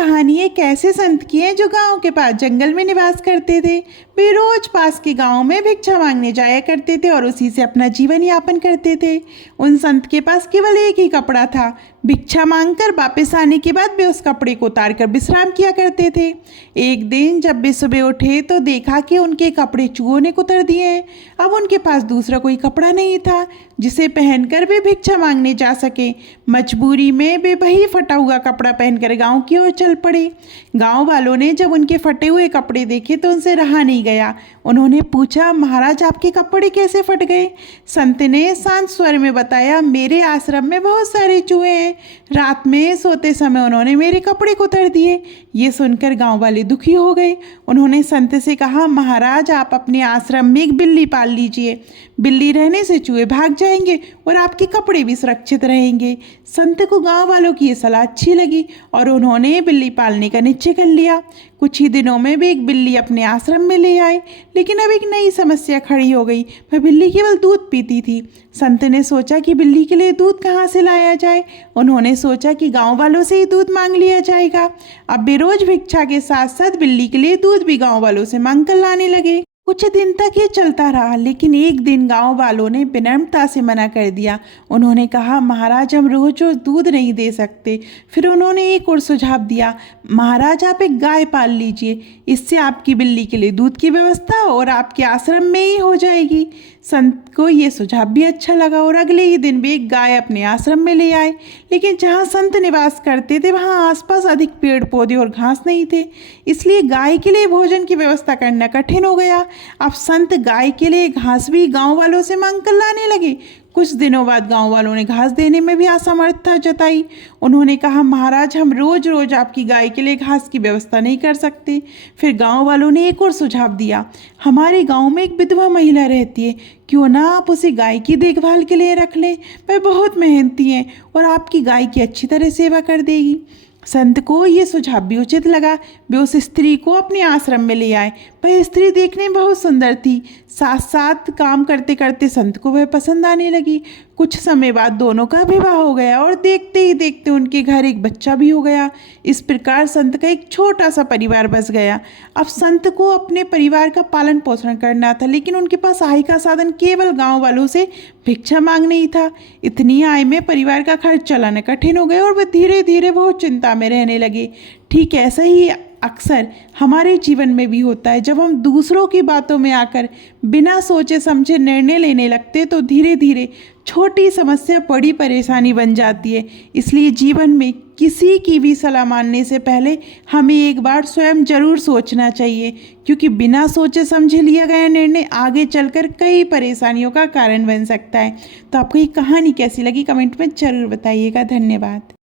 कहानी एक ऐसे संत की है जो गांव के पास जंगल में निवास करते थे। वे रोज पास के गांव में भिक्षा मांगने जाया करते थे और उसी से अपना जीवन यापन करते थे। उन संत के पास केवल एक ही कपड़ा था। भिक्षा मांगकर वापस आने के बाद वे उस कपड़े को उतारकर विश्राम किया करते थे। एक दिन जब वे सुबह उठे तो देखा कि उनके कपड़े चूहों ने कुतर दिए हैं। अब उनके पास दूसरा कोई कपड़ा नहीं था जिसे पहनकर वे भिक्षा मांगने जा सके। मजबूरी में वे वही फटा हुआ कपड़ा पहनकर गांव की ओर चल पड़े। गांव वालों ने जब उनके फटे हुए कपड़े देखे तो उनसे रहा नहीं गया। उन्होंने पूछा, महाराज आपके कपड़े कैसे फट गए? संत ने शांत स्वर में बताया, मेरे आश्रम में बहुत सारे चूहे हैं। रात में सोते समय उन्होंने मेरे कपड़े को उतार दिए। ये सुनकर गांव वाले दुखी हो गए। उन्होंने संत से कहा, महाराज आप अपने आश्रम में एक बिल्ली पाल लीजिए। बिल्ली रहने से चूहे भाग जाएंगे और आपके कपड़े भी सुरक्षित रहेंगे। संत को गांव वालों की ये सलाह अच्छी लगी और उन्होंने बिल्ली पालने का निश्चय कर लिया। कुछ ही दिनों में वे एक बिल्ली अपने आश्रम में ले आए, लेकिन अब एक नई समस्या खड़ी हो गई। वह बिल्ली केवल दूध पीती थी। संत ने सोचा कि बिल्ली के लिए दूध कहाँ से लाया जाए। उन्होंने सोचा कि गांव वालों से ही दूध मांग लिया जाएगा। अब वे रोज भिक्षा के साथ साथ बिल्ली के लिए दूध भी गांव वालों से मांग कर लाने लगे। कुछ दिन तक ये चलता रहा, लेकिन एक दिन गांव वालों ने विनम्रता से मना कर दिया। उन्होंने कहा, महाराज हम रोज रोज दूध नहीं दे सकते। फिर उन्होंने एक और सुझाव दिया, महाराज आप एक गाय पाल लीजिए। इससे आपकी बिल्ली के लिए दूध की व्यवस्था और आपके आश्रम में ही हो जाएगी। संत को ये सुझाव भी अच्छा लगा और अगले ही दिन वे एक गाय अपने आश्रम में ले आए। लेकिन जहाँ संत निवास करते थे वहाँ आसपास अधिक पेड़ पौधे और घास नहीं थे, इसलिए गाय के लिए भोजन की व्यवस्था करना कठिन हो गया। अब संत गाय के लिए घास भी गांव वालों से मांग कर लाने लगे। कुछ दिनों बाद गांव वालों ने घास देने में भी असमर्थता जताई। उन्होंने कहा, महाराज हम रोज रोज आपकी गाय के लिए घास की व्यवस्था नहीं कर सकते। फिर गांव वालों ने एक और सुझाव दिया, हमारे गांव में एक विधवा महिला रहती है, क्यों ना आप उसे गाय की देखभाल के लिए रख लें। वह बहुत मेहनती हैं और आपकी गाय की अच्छी तरह सेवा कर देगी। संत को ये सुझाव भी उचित लगा। वे उस स्त्री को अपने आश्रम में ले आए। वह स्त्री देखने में बहुत सुंदर थी। साथ साथ काम करते करते संत को वह पसंद आने लगी। कुछ समय बाद दोनों का विवाह हो गया और देखते ही देखते उनके घर एक बच्चा भी हो गया। इस प्रकार संत का एक छोटा सा परिवार बस गया। अब संत को अपने परिवार का पालन पोषण करना था, लेकिन उनके पास आय का साधन केवल गांव वालों से भिक्षा मांगना ही था। इतनी आय में परिवार का खर्च चलाना कठिन हो गया और वे धीरे धीरे बहुत चिंता में रहने लगे। ठीक ऐसा ही अक्सर हमारे जीवन में भी होता है। जब हम दूसरों की बातों में आकर बिना सोचे समझे निर्णय लेने लगते तो धीरे धीरे छोटी समस्या बड़ी परेशानी बन जाती है। इसलिए जीवन में किसी की भी सलाह मानने से पहले हमें एक बार स्वयं जरूर सोचना चाहिए, क्योंकि बिना सोचे समझे लिया गया निर्णय आगे चलकर कई परेशानियों का कारण बन सकता है। तो आपको ये कहानी कैसी लगी कमेंट में ज़रूर बताइएगा। धन्यवाद।